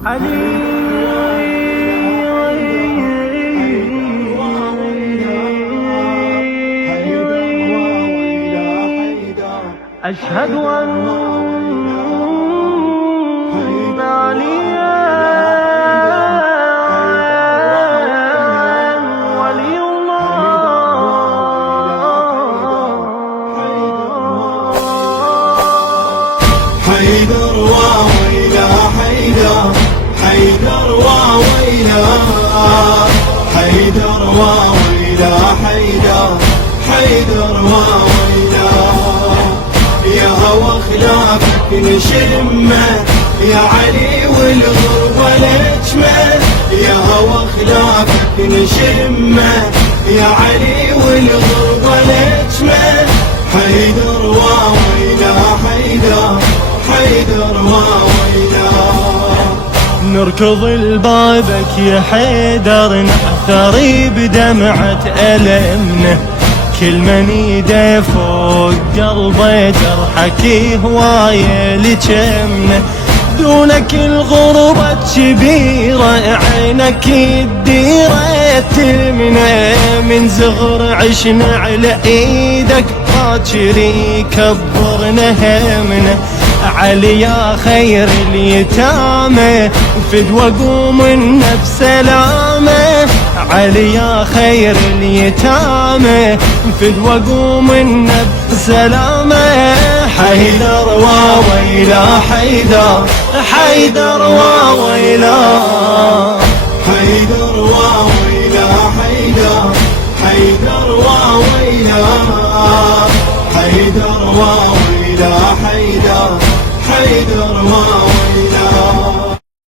أشهد أن عليا ولي الله. حيدر وويلا حيدر، حيدر وويلا، حيدر وويلا حيدر، حيدر وويلا. يا هوى خلافك نشمه يا علي والغربة نجمه، يا هوى خلافك نشمه يا علي والغربة نجمه. حيدر وويلا حيدر، حيدر وويلا. نركض لبابك يا حيدر نحتري بدمعة ألمنا، كل من يده فوق قلبه جرحك هواية لجمنا. دونك الغربة كبيرة عينك الديرة تلمنا، من زغر عشنا على ايدك باكر يكبرنا همنا. علي يا خير اليتامى فدوى قوم النفس سلامه، علي يا خير اليتامى فدوى قوم النفس سلامه. حيدر وويلا حيدر، حيدر وويلا، حيدر وويلا حيدر، حيدر وويلا، حيدر وويلا حيدر، حيدر